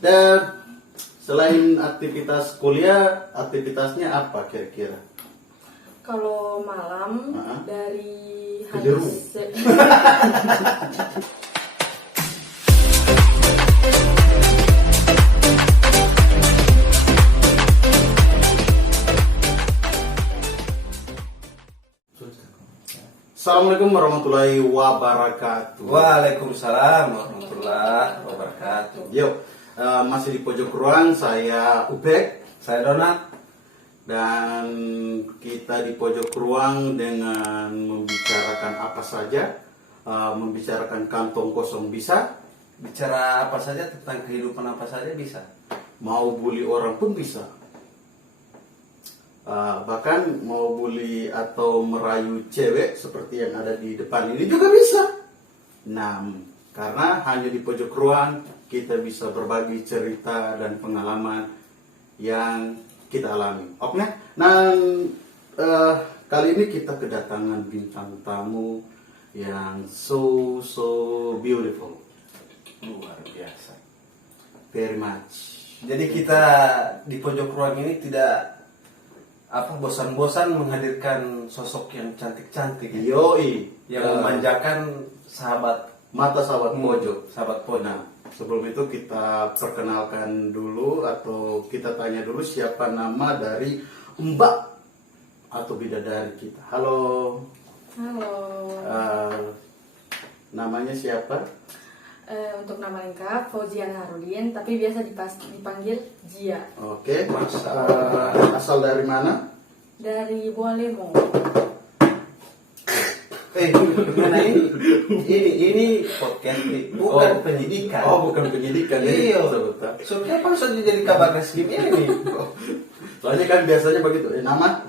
Dan selain aktivitas kuliah, aktivitasnya apa kira-kira? Kalau malam dari Kederu. Assalamualaikum warahmatullahi wabarakatuh. Waalaikumsalam warahmatullahi wabarakatuh. Yuk, masih di pojok ruang, saya Upek. Saya Donat. Dan kita di pojok ruang dengan membicarakan apa saja, membicarakan kantong kosong bisa, Bicara apa saja tentang kehidupan apa saja bisa. mau bully orang pun bisa. Bahkan mau bully atau merayu cewek seperti yang ada di depan ini juga bisa. Nah, karena hanya di pojok ruang kita bisa berbagi cerita dan pengalaman yang kita alami. Oke, nah kali ini kita kedatangan bintang tamu yang so beautiful, Luar biasa. very much. Jadi kita di pojok ruang ini tidak bosan-bosan menghadirkan sosok yang cantik-cantik ya? Yoi, yang memanjakan sahabat mata sahabat pojok. sahabat pojok. Nah, sebelum itu kita perkenalkan dulu atau kita tanya dulu siapa nama dari Mbak atau bidadari kita. Halo. Halo. Namanya siapa? Untuk nama lengkap Fauzian Harudin, tapi biasa dipanggil Jia. Oke. Asal dari mana? Dari Bualemo. Gimana ini podcast bukan penyidikan. Oh, bukan penyidikan. Iya. Betul. So, kenapa harus jadi kabar reskrim ini? Soalnya kan biasanya begitu. Nama?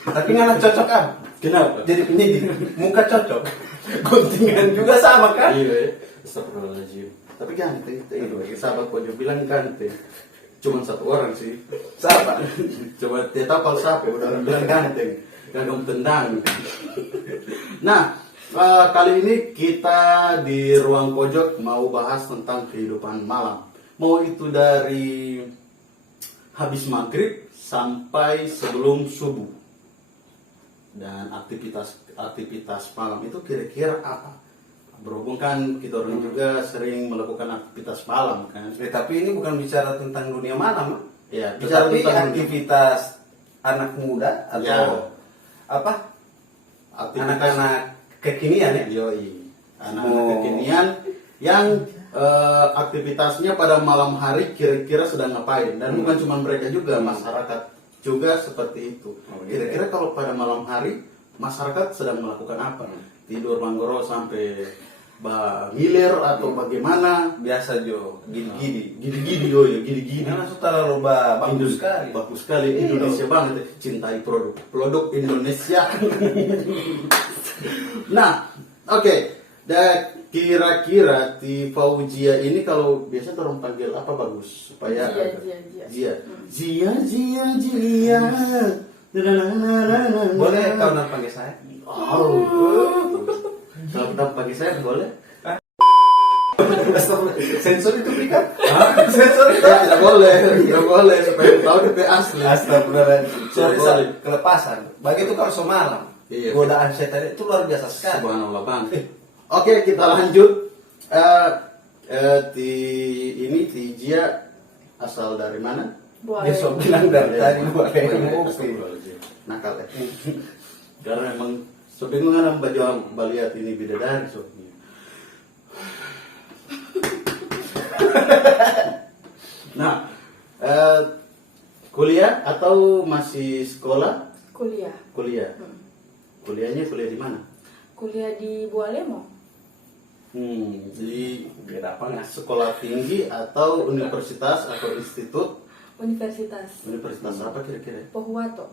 Tapi nggak cocok kan? Kenapa? Jadi penyidik, muka cocok, guntingan juga sama kan? Iya. Astagfirullahaladzim. Tapi ganteng. Sahabat pojok bilang ganteng. Cuman satu orang sih. Siapa? Coba dia tahu kalau siapa. Udah orang bilang ganteng. Gagam tendang. Nah, kali ini kita di ruang pojok mau bahas tentang kehidupan malam. Mau itu dari habis maghrib sampai sebelum subuh. Dan aktivitas malam itu kira-kira apa? Berhubung kan kita orang juga sering melakukan aktivitas malam kan. Tapi ini bukan bicara tentang dunia malam, Ya, bicara tetapi tentang aktivitas anak muda atau Ya. anak-anak kekinian ya. Yoi, anak-anak kekinian yang aktivitasnya pada malam hari kira-kira sedang ngapain. Dan bukan cuma mereka juga, masyarakat juga seperti itu. Kira-kira kalau pada malam hari masyarakat sedang melakukan apa? Tidur manggoro sampai ngiler atau bagaimana? Biasa Jo, gidi-gidi. Gidi-gidi, oh ya gidi-gidi. Karena sudah loba bagus sekali. Bagus sekali, Indonesia banget. Cintai produk Indonesia. Nah, oke. Dan kira-kira di Fauzia ini kalau biasa orang panggil apa bagus supaya Zia. Boleh kau nak panggil saya? Oh. Kalau kita panggil saya boleh? Sensor itu kan? Sensor itu Ya, tidak boleh supaya tahu DP asli. Astagfirullahaladzim. Sorry. Kelepasan. Begitu kalau semalam. Iya. Godaan setan itu luar biasa sekali. Subhanallah bang. Oke, kita lanjut. Ti Jia asal dari mana? Dia so bilang dari tadi gua Astagfirullahaladzim. Nakal ya. Karena emang so bingung kan baju baliat ini bidadari so. Nah, kuliah atau masih sekolah? Kuliah. Kuliah. Kuliahnya kuliah di mana? Kuliah di Bualemo. Di beda apa nggak? sekolah tinggi atau universitas atau institut? Universitas. Universitas apa kira-kira? Pohuwato.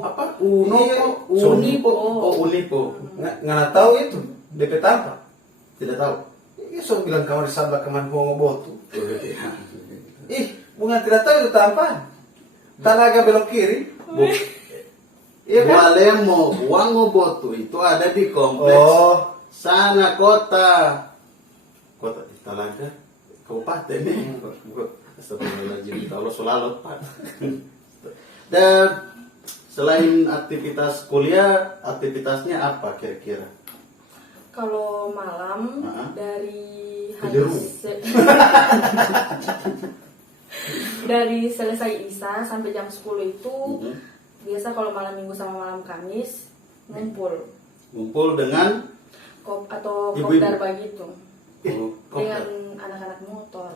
Apa? Iya. Unipo. Oh, Unipo. Nggak tahu itu DP tanpa. Tidak tahu. Iya, so bilang kamar sabla kamar hongo botu. Bukan tidak tahu itu tanpa. Tanaga belok kiri. Iya kan? Bualemo, Wangobotu itu ada di kompleks sana kota. kota di Talaga kabupaten nih. Astagfirullahaladzim, Allah selalu Pak. Dan selain aktivitas kuliah, aktivitasnya apa kira-kira? Kalau malam dari Kederu. dari selesai Isya sampai jam 10 itu biasa kalau malam Minggu sama malam Kamis ngumpul dengan atau ibu-ibu. kopdar begitu dengan kopdar. anak-anak motor.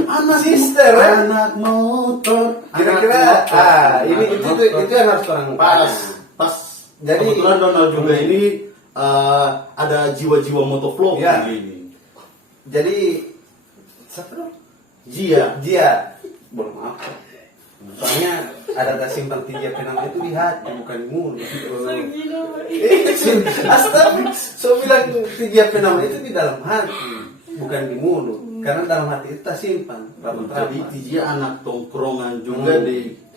Anak Sister, anak motor. Kira-kira Anak itu motor. yang harus orang pas. Jadi- Kebetulan Donald juga ini ada jiwa-jiwa motovlog Ya. ini. Jadi siapa dong? Jia. Belum apa. Soalnya ada simpan tiga penama itu di hati bukan di mulut. Astaga, so bilang tiga penama itu di dalam hati bukan di mulut. Karena dalam hati itu tak simpan. Jadi Jia anak tongkrongan juga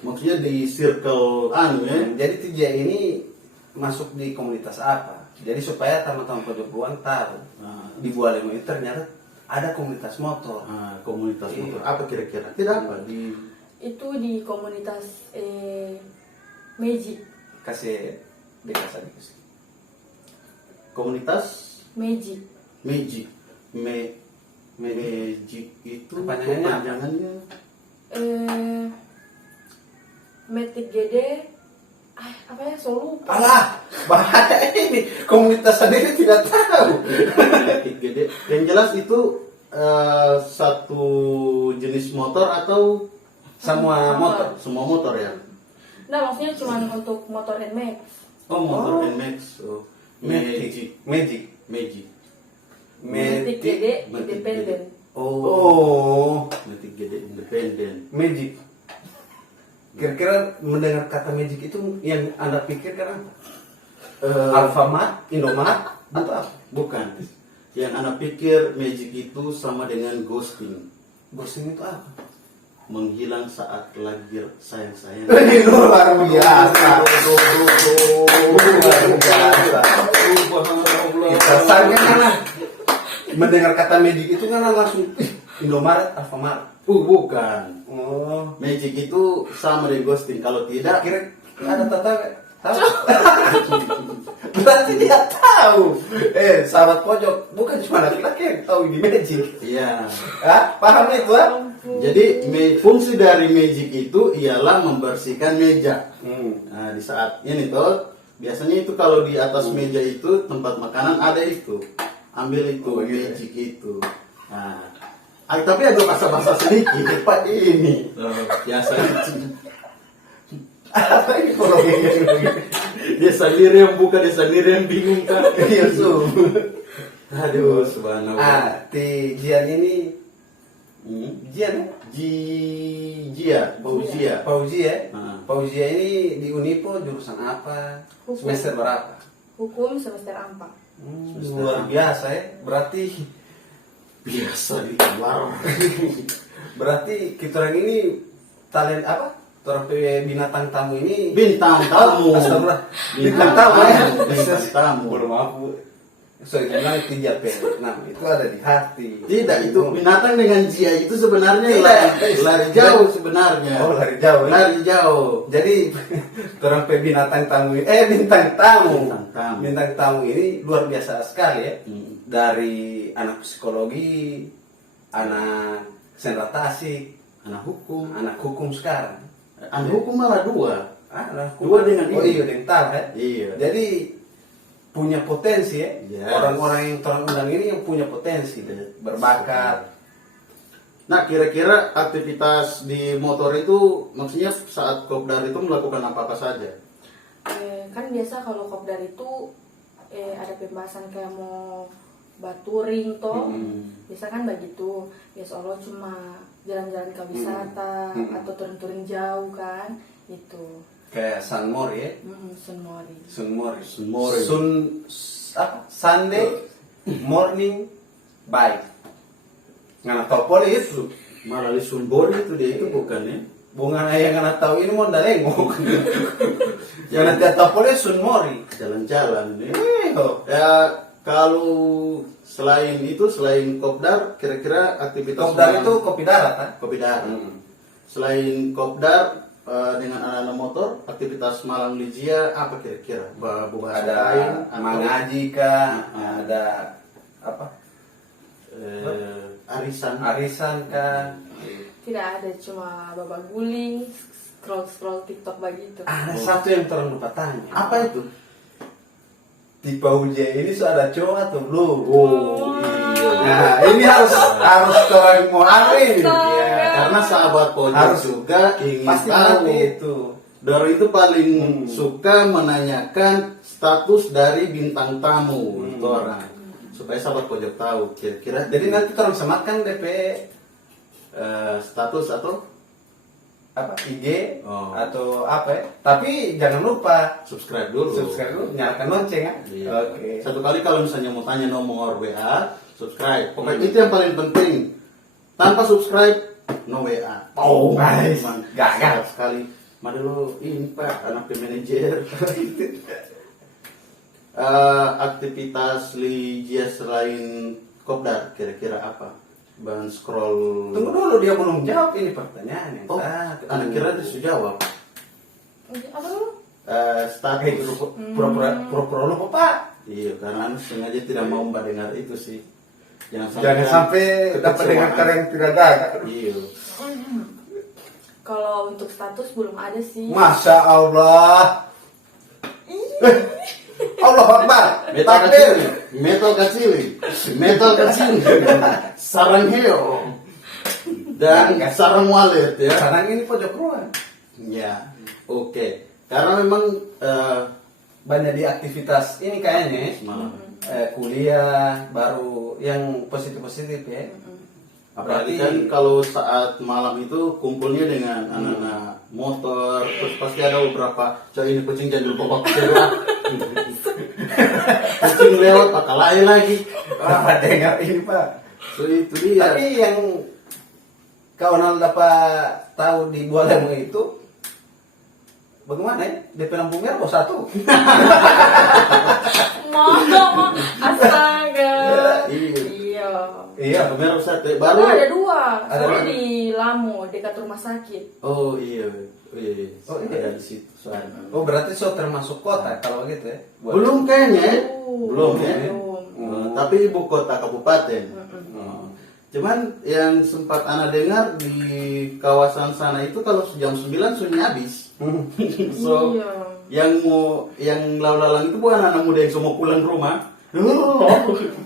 maksudnya di circle ya. Jadi tiga ini masuk di komunitas apa? Jadi supaya teman-teman pojok ruang tahu di Bualema itu ternyata ada komunitas motor. Komunitas motor apa kira-kira? Tidak apa di Itu di komunitas Magic. Kasih dikasih. Magic. Magic. Magic itu Kepanjangannya kepanjangannya Matic Gede. Apa ya, Solo? Alah, bahaya ini. Komunitas sendiri tidak tahu. Magic gede. Yang jelas itu satu jenis motor atau Semua motor. semua motor ya? Nah, maksudnya cuma untuk motor NMAX. Oh, motor NMAX. Oh. Magic. Magic. Matic Gede Matic Independen. Oh, Matic gede independen. magic. Kira-kira mendengar kata magic itu yang Anda pikir kan Alfamart, Indomart, atau apa? Bukan. Yang anak pikir magic itu sama dengan ghosting. Ghosting itu apa? Menghilang saat lagi sayang-sayang. Ini luar biasa. Luar biasa. Kita sangat lah. Mendengar kata magic itu kan langsung Indomaret, Alfamart. Bukan. Oh, Magic itu sama dengan ghosting. Kalau tidak, kira ada tetangga tahu? Berarti dia tahu. Sahabat pojok bukan cuma laki-laki yang tahu ini magic. iya. Paham itu? Jadi fungsi dari magic itu ialah membersihkan meja. Nah, di saat ini tuh biasanya itu kalau di atas meja itu tempat makanan ada itu. Ambil itu magic itu. Nah, tapi ada bahasa-bahasa sedikit Pak ini. Biasa. Apa ini kalau Dia sendiri yang buka, dia sendiri yang bingung kan. Iya, so. Aduh, subhanallah. Ti Jian ini Jian Jia, Fauzia. Fauzia. Ah. Fauzia ini di Unipo jurusan apa? Hukum. Semester berapa? Hukum semester 4. Luar biasa ya. Berarti Biasa di luar. berarti kita orang ini talent apa? Orang binatang tamu ini Bintang tamu. Astagfirullah. Bintang tamu. Bintang tamu. Belum aku. Sorry, bilang tiga nah itu ada di hati. Tidak, itu binatang dengan jia itu sebenarnya Tidak. lari jauh sebenarnya. Oh, lari jauh. Ya? Lari jauh. Jadi orang binatang tamu bintang tamu. Bintang tamu. Bintang tamu ini luar biasa sekali ya. Hmm. Dari anak psikologi, anak senratasi, Anak hukum. anak hukum sekarang. Anak hukum malah dua. Anak Dua dengan ini. iya dental ya. Iya. Jadi punya potensi ya. Yes. Orang-orang yang orang undang ini yang punya potensi, berbakat. Nah, kira-kira aktivitas di motor itu maksudnya saat kopdar itu melakukan apa-apa saja? Kan biasa kalau kopdar itu ada pembahasan kayak mau baturing toh. Biasa kan begitu. Biasa Allah cuma jalan-jalan ke wisata atau touring-touring jauh kan itu. Kayak Sunmori ya. Sunmori. Sunmori. Sunmori. Sunday morning bike. Nggak tahu poli itu. Malah di Sunbori itu dia itu bukan ya? Bunga yang nggak tahu ini mau dalengok. Yang tidak tahu poli Sunmori. Jalan-jalan ya. Oh. Ya kalau selain itu, selain kopdar, kira-kira aktivitas Kopdar malam- itu kopi darat kan? kopi darat. Hmm. Selain kopdar dengan anak-anak motor, aktivitas malam Lijia apa kira-kira? Bahasa Ada lain atau mengaji kah? Ada apa? arisan kah? Tidak ada, cuma babak guling, scroll TikTok begitu. Ada satu yang orang lupa tanya. Apa itu? Di Pauja ini sudah ada cowok atau belum? iya. Nah, ini harus orang mau ini. Astaga. Ya, Karena sahabat pojok harus juga ingin pasti tahu. nanti itu. Doro itu paling suka menanyakan status dari bintang tamu itu orang, supaya sahabat pojok tahu kira-kira. Jadi nanti orang sematkan DP status atau apa IG Oh. atau apa ya. Tapi jangan lupa subscribe dulu. subscribe dulu, nyalakan lonceng ya. Iya. Oke. Satu kali kalau misalnya mau tanya nomor WA, subscribe. Pokoknya itu yang paling penting. Tanpa subscribe, no WA. Oh, nice. Gagal sekali. Mari lu ini Pak, anak manajer. Aktivitas Lijia selain kopdar kira-kira apa? Bahan scroll. Tunggu dulu, dia belum jawab ini pertanyaannya. Oh, anak kira dia sudah jawab. Apa dulu? Status. Pura-pura lupa Pak. Iya, karena anu sengaja tidak mau mbak dengar itu sih. Jangan sampai dapat dengar kalian yang tidak ada. Iya. Kalau untuk status belum ada sih. Masya Allah. Allah Akbar. Metal kecil, metal kecil, sarang heo, dan sarang walet ya. Sekarang ini pojok ruang. Ya, oke. Karena memang Banyak di aktivitas ini kayaknya. semalam. Kuliah baru yang positif-positif ya. Apalagi kan kalau saat malam itu kumpulnya dengan anak-anak motor, terus pasti ada beberapa cowok ini kucing jangan lupa bawa kucing. Kucing lewat pakai lain lagi. Apa dengar ini Pak? So itu dia. Tapi yang kawan dapat tahu di Bualemo itu bagaimana ya? DP lampu merah kok satu. Mau, astaga. Iya. Iya. Iya. Merah satu. Baru Baru. ada dua. Ada Soalnya dua. di Lamu dekat rumah sakit. Oh iya. Oh iya. Oh, iya. Ada di situ soalnya. Oh berarti so termasuk kota kalau begitu ya? Belum kayaknya. Ya. Oh, Belum ya. belum. Tapi ibu kota kabupaten. Mm-mm. Oh. Cuman yang sempat ana dengar di kawasan sana itu kalau jam 9 sunyi habis. So Iya. yang lalu-lalang itu bukan anak muda yang semua pulang ke rumah.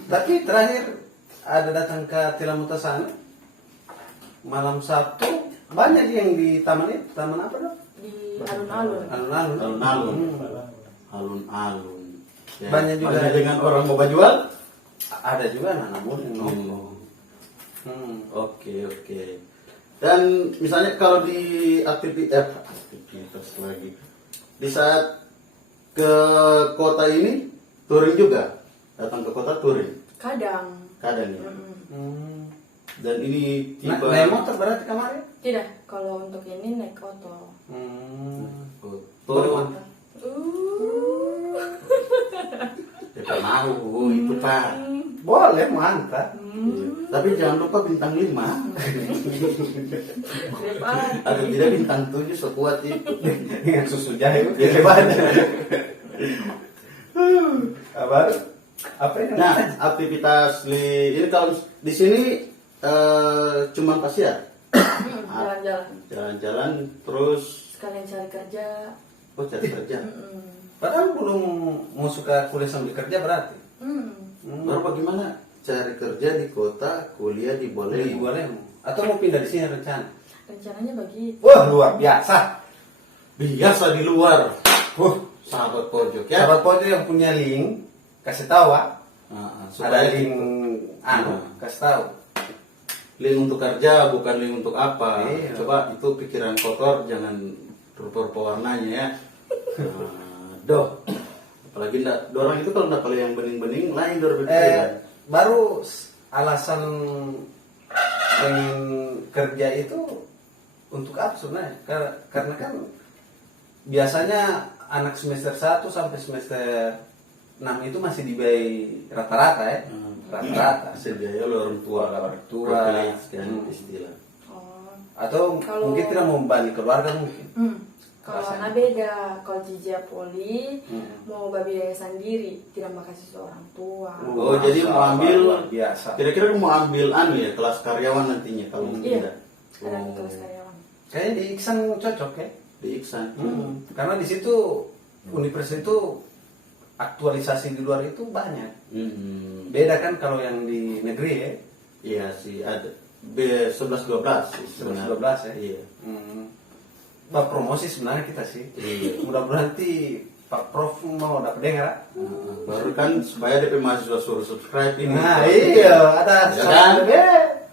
Tapi terakhir ada datang ke Tilamuta sana malam Sabtu banyak yang di taman itu, taman apa dong? Di alun-alun. Alun-alun. Alun-alun. Hmm. Alun-alun. Ya, Banyak juga. dengan orang mau jual. Ada juga anak muda yang nongkrong. Oke. Dan misalnya kalau di aktivitas lagi di saat ke kota ini touring juga, datang ke kota touring Kadang. kadang ya. Mm-mm. Dan ini tipe Naik motor berarti kemarin? Tidak, kalau untuk ini naik oto. foto kita mau itu Pak. Boleh, mantap. Tapi jangan lupa bintang 5 atau tidak bintang 7 sekuat itu. Dengan susu jahe itu banyak. Apa ini? Nah, aktivitas ini kalau di sini cuma pasir, Jalan-jalan. jalan-jalan terus Sekalian cari kerja. cari kerja. Mm-mm. Padahal belum mau suka kuliah sambil kerja berarti. Baru bagaimana cari kerja di kota, kuliah di Boleh, Boleh. boleh. Atau mau pindah di sini rencana? Rencananya begitu. Wah, luar biasa. Biasa di luar. Sahabat pojok ya. Sahabat pojok yang punya link, kasih tahu ah. Nah, Ada link kasih tahu. link untuk kerja bukan link untuk apa. Iya. Coba itu pikiran kotor, jangan rupa-rupa warnanya ya. Doh. Apalagi dorang itu kalau pakai yang bening-bening lain berpikiran. Baru alasan pengen kerja itu untuk apa sebenarnya? Karena kan biasanya anak semester 1 sampai semester 6 itu masih dibayar rata-rata ya. rata-rata. Sedianya oleh orang tua. Orang tua. Privilege, kan istilah. Oh. Atau Kalau- mungkin tidak membebani keluarga mungkin. Kalau Rasanya. anak beda, kalau jijia poli Hmm. mau babi daya sendiri, tidak mau kasih seorang tua. Oh, jadi mau ambil luar biasa. Kira-kira mau ambil ya kelas karyawan nantinya kalau mungkin Iya. ada. Ada kelas karyawan. Kayaknya di Iksan cocok ya. Di Iksan. Karena di situ universitas itu aktualisasi di luar itu banyak. Beda kan kalau yang di negeri ya. Iya sih ada B11-12 11-12 ya. Iya. Pak promosi sebenarnya kita sih. Iya. Mudah-mudahan nanti Pak Prof mau dapat dengar. Baru kan supaya DP mahasiswa suruh subscribe ini. Nah iya ada Ya kan? lebih.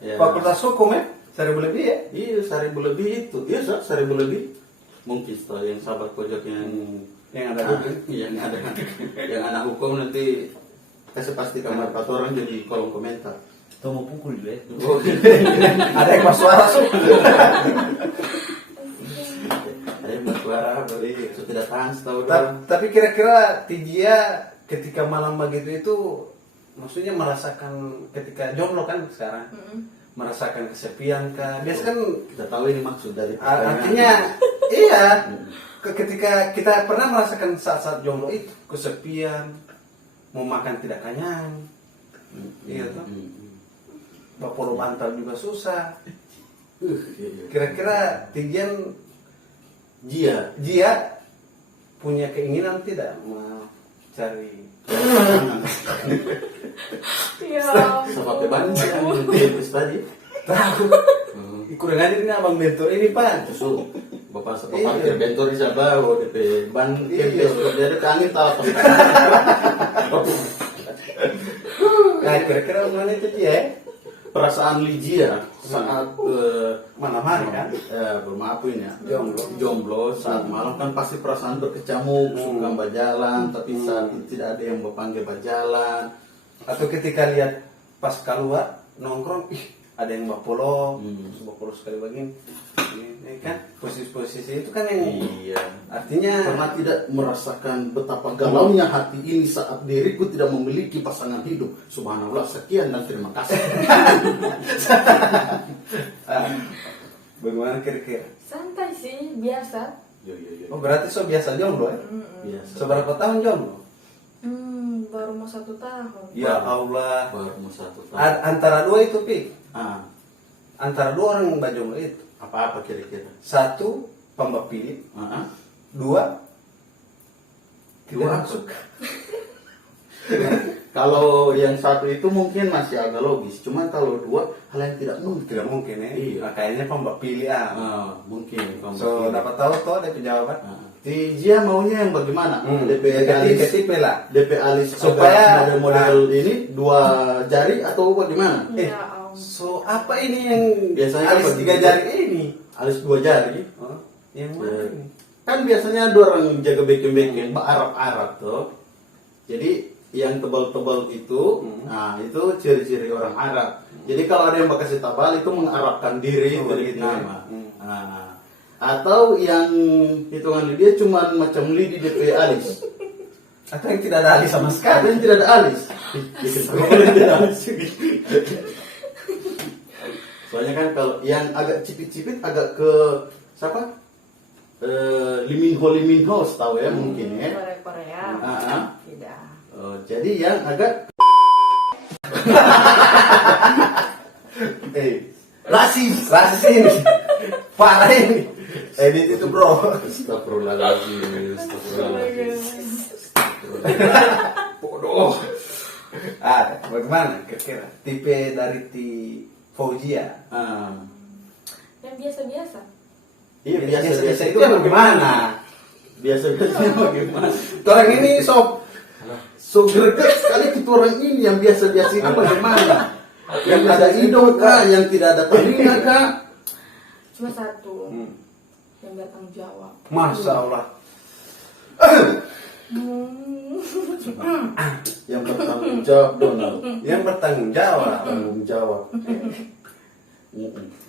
Ya. Fakultas Hukum ya. 1.000 lebih ya. Iya, 1.000 lebih itu. Iya, 1.000 lebih. Mungkin setelah yang sahabat pojok Yang ada hukum. yang ada yang anak hukum nanti kasih pasti kamar orang jadi kolom komentar. Itu mau pukul juga ya. Oh, Ada yang pas suara su. Saya bersuara dari sudah datang setahu Tapi kira-kira Tijia ketika malam begitu itu maksudnya merasakan ketika jomblo kan sekarang merasakan kesepian kan biasa kan kita tahu ini maksud dari artinya iya ketika kita pernah merasakan saat-saat jomblo itu kesepian mau makan tidak kenyang iya tuh baporo bantal juga susah kira-kira Tijian Jia punya keinginan tidak mau cari Ya. seperti banyak yang tipis tadi. tahu kurang aja ini abang bentor ini pak Susu bapak Iya. parkir bentor di Sabah, DP ban Iya. kempes jadi ke angin tahu. nah kira-kira mana itu Jia Perasaan Lijia saat malam hari kan bermaafin ya Jomblo. saat malam kan pasti perasaan berkecamuk suka berjalan tapi saat itu tidak ada yang berpanggil berjalan atau ketika lihat pas keluar nongkrong ada yang bapolo bapolo sekali begini ini kan posisi-posisi itu kan yang iya artinya karena tidak merasakan betapa galaunya hati ini saat diriku tidak memiliki pasangan hidup. Subhanallah, sekian dan terima kasih. bagaimana kira-kira Santai sih, biasa. oh berarti so biasa jomblo ya Biasa. seberapa tahun jomblo Baru mau 1 tahun. ya Allah Baru mau 1 tahun. antara dua itu Pi Ah, antara dua orang yang jomblo itu apa kira-kira? satu pembak pilih Ah, dua tidak Dua apa? masuk Kalau yang satu itu mungkin masih agak logis, cuman kalau dua hal yang tidak mungkin. tidak mungkin ya Iya. nah, kayaknya pembak pilih Mungkin. so dapat tahu toh ada jawaban Dia maunya yang bagaimana? DP alis, tipe lah DP alis Supaya- model ini 2 jari atau bagaimana? Ya ampun. so apa ini yang Biasanya alis kan 3 begitu. jari ini Alis 2 jari. oh, yang mana Ya. ini Kan biasanya ada orang jaga beken-beken, Arab-Arab tuh. Jadi yang tebal-tebal itu, nah itu ciri-ciri orang Arab. Jadi kalau ada yang kasih tabal itu mengarabkan diri Oh, itu begitu. nama. Nah, atau yang hitungan dia cuma macam lidi DP alis. atau yang tidak ada alis sama Ada sekali yang tidak ada alis. Tidak ada alis. Soalnya kan kalau yang agak cipit-cipit agak ke siapa? Liminho tahu ya mungkin ya. Korea. Tidak. Oh, jadi yang agak rasis ini parah ini edit itu bro Astagfirullahaladzim. Bodoh. bagaimana kira-kira tipe dari Fauzia Yang biasa-biasa. Iya biasa itu bagaimana Biasa-biasa bagaimana? orang ini sob So greget sekali kita orang ini yang biasa-biasa itu bagaimana? Yang ada hidung kah? Yang tidak ada telinga kah? Cuma satu. Yang bertanggung jawab. masya Allah Yang bertanggung jawab Donald. yang bertanggung jawab Bertanggung jawab.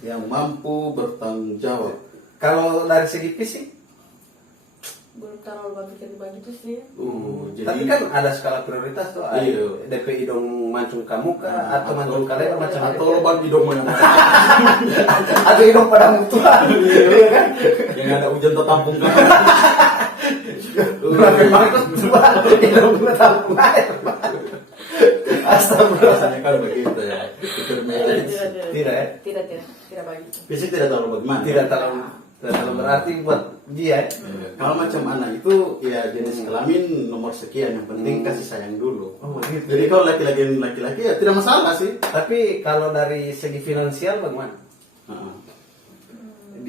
Yang mampu bertanggung jawab. kalau dari segi fisik belum terlalu berpikir begitu sih. Jadi Tapi kan ada skala prioritas tuh. Iya. DP idong mancung kamu kah atau mancung kalian macam atau lubang hidung yang atau idong pada mutuan. Iya kan? yang ada hujan tertampung kan. Memang itu mutuan. Idong tampung air. Astagfirullah. Rasanya kan begitu ya. Pikir medis. Tidak ya? Tidak begitu. Fisik tidak terlalu bagaimana. Tidak terlalu berarti buat dia. Kalau macam anak itu ya jenis kelamin nomor sekian, yang penting kasih sayang dulu. Oh, begitu. Jadi kalau laki-laki ya tidak masalah sih. Tapi kalau dari segi finansial bagaimana? Heeh.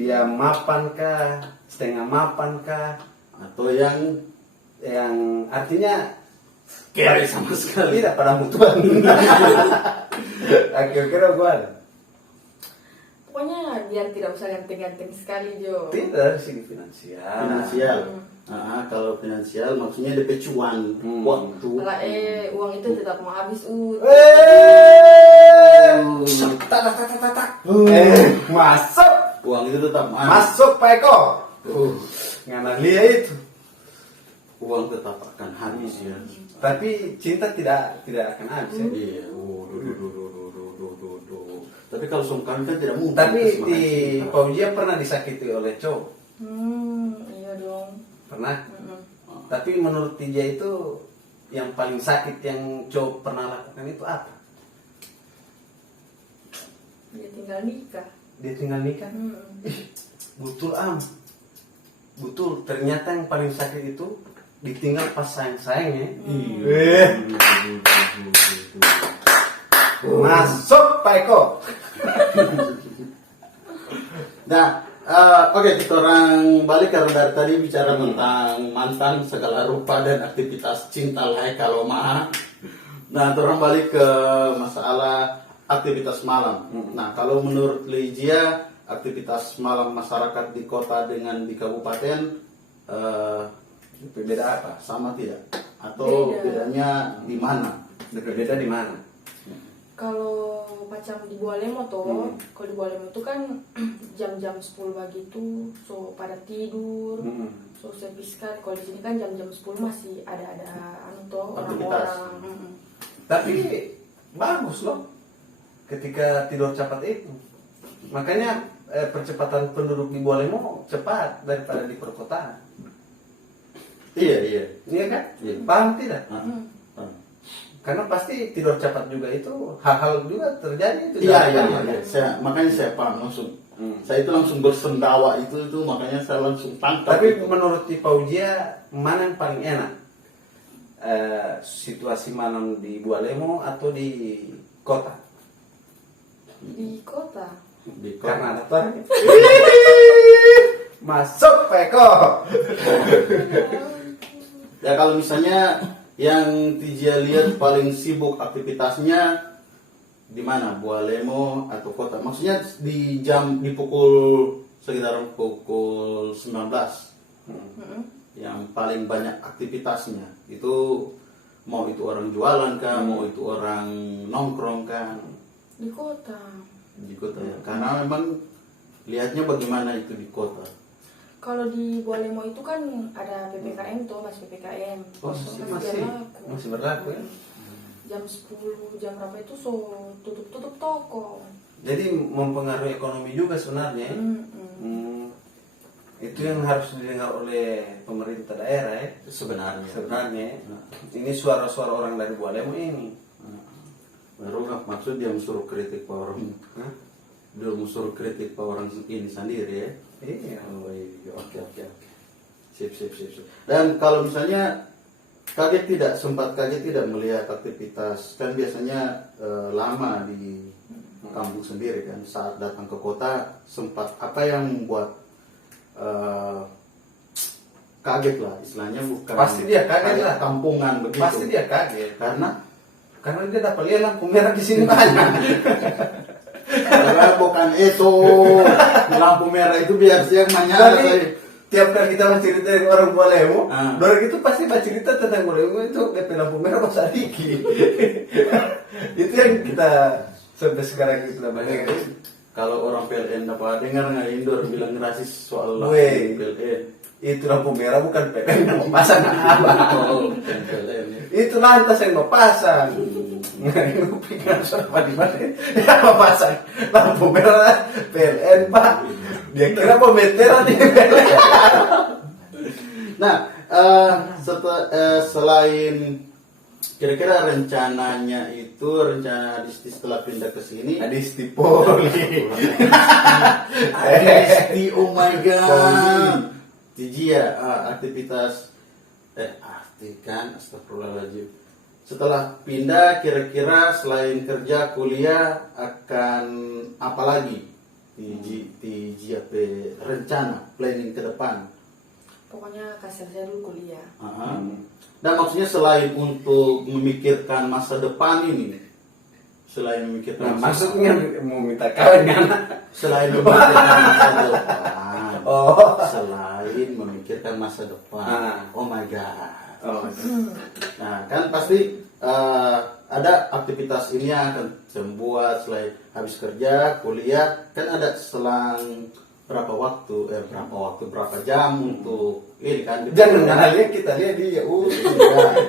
Dia mapan kah, setengah mapan kah, Atau yang artinya kere sama sekali. tidak pada mutuan. Kira-kira gua Pokoknya biar tidak usah ganteng-ganteng sekali Jo. tidak dari segi finansial. Finansial. Kalau finansial maksudnya DP cuan, waktu. Kalau uang itu tetap mau habis Masuk, Uang itu tetap masuk Pak Eko. Ngana lihat itu. Uang tetap akan habis ya. Tapi cinta tidak akan habis. Ya. Iya. Tapi kalau sungkan kan tidak mungkin. Tapi terus di makan cinta. Paujia pernah disakiti oleh cowok. Iya dong. Pernah. Tapi menurut Tija itu yang paling sakit yang cowok pernah lakukan itu apa? Dia tinggal nikah. Dia tinggal nikah. Betul betul. Ternyata yang paling sakit itu ditinggal pas sayang-sayangnya. Masuk Pak Eko. Nah, oke, kita orang balik karena dari tadi bicara tentang mantan segala rupa dan aktivitas cinta lah kalau mah. Nah, kita orang balik ke masalah aktivitas malam. Nah, kalau menurut Lygia, aktivitas malam masyarakat di kota dengan di kabupaten Beda apa? sama tidak? Atau Beda. bedanya di mana? Beda di mana? Kalau macam di Bualemo tuh, kalau di Bualemo itu kan jam-jam 10 pagi itu so pada tidur, so sepi sekali. Kalau di sini kan jam-jam 10 masih ada anu tuh Aktivitas. orang-orang. Tapi bagus loh ketika tidur cepat itu. Makanya percepatan penduduk di Bualemo cepat daripada di perkotaan. Iya. Iya kan? Iya. Paham tidak? Karena Karena pasti tidur cepat juga itu hal-hal juga terjadi itu. Iya. Makanya saya paham langsung. Saya itu langsung bersendawa itu makanya saya langsung tangkap. Tapi itu. menurut Ti Paujia mana yang paling enak? Situasi malam di Bualemo atau di kota? Di kota. Di Karena ada target. Masuk Peko. Ya kalau misalnya yang Tijia lihat paling sibuk aktivitasnya di mana? Bualemo atau kota? Maksudnya di pukul sekitar pukul 19 yang paling banyak aktivitasnya itu mau itu orang jualan kah, mau itu orang nongkrong kah Di kota. di kota ya. Karena memang lihatnya bagaimana itu di kota. Kalau di Bualemo itu kan ada PPKM tuh, masih PPKM. Oh, So, masih berlaku ya. Jam 10, jam berapa itu so tutup toko. Jadi mempengaruhi ekonomi juga sebenarnya. Ya? Itu yang harus didengar oleh pemerintah daerah ya. Sebenarnya. Ini suara-suara orang dari Bualemo ini. Baru nggak maksud dia suruh kritik Pak orang. Dia suruh kritik Pak orang ini sendiri ya. Iya. Oh iya, oke. Sip. Dan kalau misalnya sempat kaget tidak melihat aktivitas, kan biasanya lama di kampung sendiri kan, saat datang ke kota sempat apa yang membuat kaget lah istilahnya, bukan Pasti dia kaget lah. kampungan begitu. Pasti dia kaget karena dia dapat lihat lampu merah di sini banyak. karena bukan itu lampu merah itu biar siang menyala. Jadi tiap kali kita mencerita dengan orang Bualemo, orang itu pasti bercerita tentang Bualemo itu DP lampu merah masa dikit. Itu yang kita sampai sekarang kita banyak. Kalau orang PLN dapat dengar nggak Indor bilang rasis soal lampu Weh. PLN. itu lampu merah bukan PLN yang mau pasang abang. Oh, PLN ya. Itu lantas yang mau pasang. Lu pikiran siapa di mana? Ya mau pasang lampu merah PLN Pak. Dia kira mau meteran nih PLN. Nah, selain kira-kira rencananya itu rencana Adisti setelah pindah ke sini. Adisti Poli. Adisti, oh my god. Tiji ya, aktivitas kan, astagfirullahaladzim. Setelah pindah, kira-kira selain kerja, kuliah, akan apa lagi? Tiji apa rencana, planning ke depan? Pokoknya kasih saya dulu kuliah. Dan maksudnya selain untuk memikirkan masa depan ini, selain memikirkan Maksudnya mau minta kawin kan? selain memikirkan masa depan, Oh. selain memikirkan masa depan, oh my god. Oh. Nah kan pasti ada aktivitas ini yang akan saya buat selain habis kerja, kuliah, kan ada selang berapa jam untuk ini kan. Jangan lihat kita lihat dia,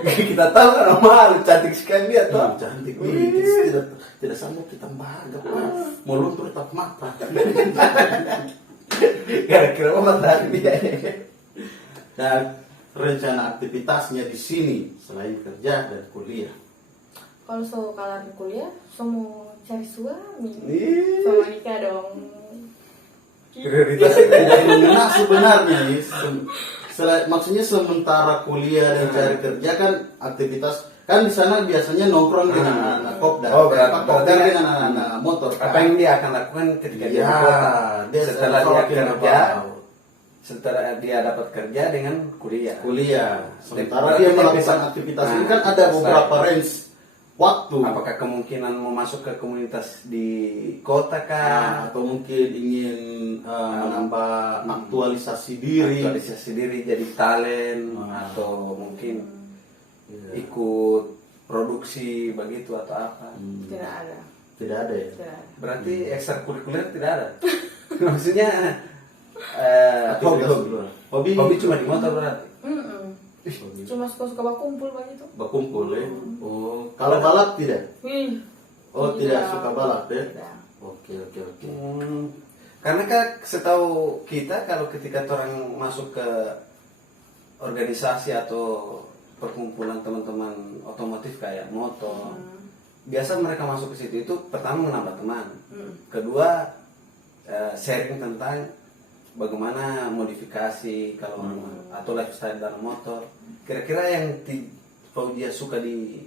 kita tahu kan malu cantik sekali dia tuh. Cantik nih, tidak sanggup kita bangga Pak. Mulut tetap mata. Kira-kira mata dia. Dan rencana aktivitasnya di sini selain kerja dan kuliah. Kalau kalian kuliah, mau cari suami, Ih. sama nikah dong. Prioritas Tidak mengena sebenarnya nih. Maksudnya sementara kuliah dan cari kerja kan aktivitas kan di sana biasanya nongkrong dengan anak-anak kopdar. Oh, berarti kopdar dengan anak-anak motor. apa yang dia akan lakukan ketika dia Ya, di kota? dia Setelah dia semakin kerja, tahu. setelah dia dapat kerja dengan kuliah. Sementara Berarti dia dia melakukan bisa- aktivitas Nah, ini kan ada beberapa range waktu. Apakah kemungkinan mau masuk ke komunitas di kota kah? Atau mungkin ingin menambah aktualisasi diri. Aktualisasi diri jadi talent Ah. atau mungkin Iya. ikut produksi begitu atau apa? Tidak ada. Tidak ada ya. Tidak ada. Berarti ekstrakurikuler tidak ada. Maksudnya Hobi hobi cuma di motor berarti. Cuma suka-suka berkumpul begitu. berkumpul ya. Oh, kalau balap tidak? Wih. Oh, tidak suka balap ya. Tidak. Oke. Karena kan setahu kita kalau ketika orang masuk ke organisasi atau perkumpulan teman-teman otomotif kayak motor, biasa mereka masuk ke situ itu pertama menambah teman, kedua sharing tentang bagaimana modifikasi kalau atau lifestyle dalam motor. Kira-kira yang kalau dia suka di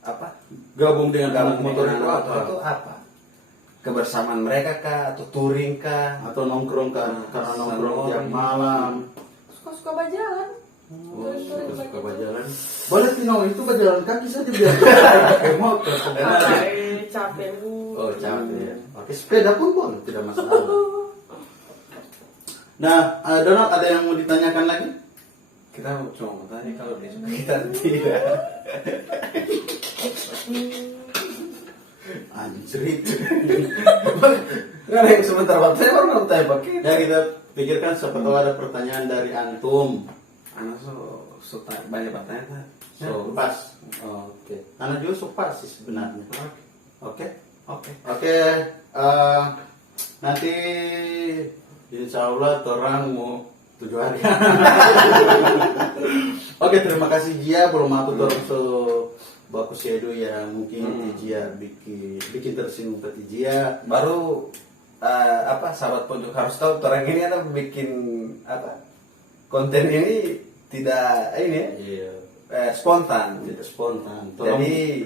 apa? Gabung dengan anak Gabung motor dengan itu anak apa? motor itu apa? Kebersamaan mereka kah atau touring kah? Atau nongkrong kan? Karena nongkrong tiap malam. Suka-suka berjalan. Oh, suka berjalan. Boleh Tino itu berjalan kaki saja biar pakai motor sebenarnya. Capek bu. Oh capek ya. Pakai sepeda pun boleh, tidak masalah. Nah, Donald ada yang mau ditanyakan lagi? Kita cuma mau tanya kalau dia suka kita tidak. Anjrit. Nggak ada yang sebentar waktu saya baru mau tanya pakai. Ya kita pikirkan siapa tahu ada pertanyaan dari antum. Anak so banyak pertanyaan. So pas. Oke. Anak juga so pas sih sebenarnya. Oke. Nanti insya Allah orang mau 7 hari. Oke, terima kasih Jia belum aku orang so bagus edo yang mungkin Jia bikin tersinggung ke Jia. Baru apa sahabat pojok harus tahu orang ini ada bikin apa konten ini tidak ini ya, Iya. spontan. Tidak spontan. Jadi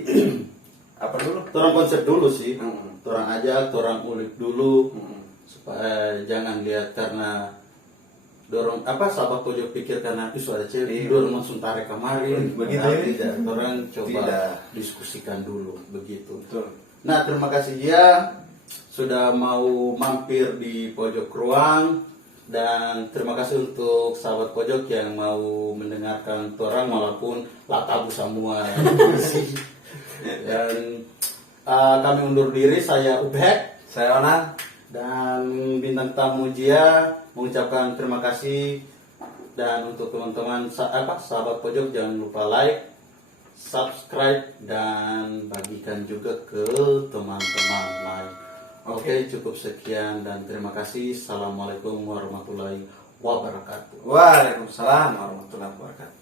apa dulu? Torang konsep dulu sih. Hmm. Torang ajak, torang ulik dulu Hmm. supaya jangan lihat karena dorong apa sahabat pojok pikir karena itu ada cewek Iya. dorong langsung tarik kemarin Begitu Nah, ya? tidak orang coba Tidak. diskusikan dulu begitu. Betul. Nah terima kasih dia sudah mau mampir di pojok ruang dan terima kasih untuk sahabat pojok yang mau mendengarkan torang walaupun latabu semua dan kami undur diri. Saya Ubek Saya Onal. dan bintang tamu Jia mengucapkan terima kasih Dan untuk teman-teman sahabat pojok, jangan lupa like, subscribe, dan bagikan juga ke teman-teman lain. Oke, cukup sekian dan terima kasih. Assalamualaikum warahmatullahi wabarakatuh. Waalaikumsalam warahmatullahi wabarakatuh.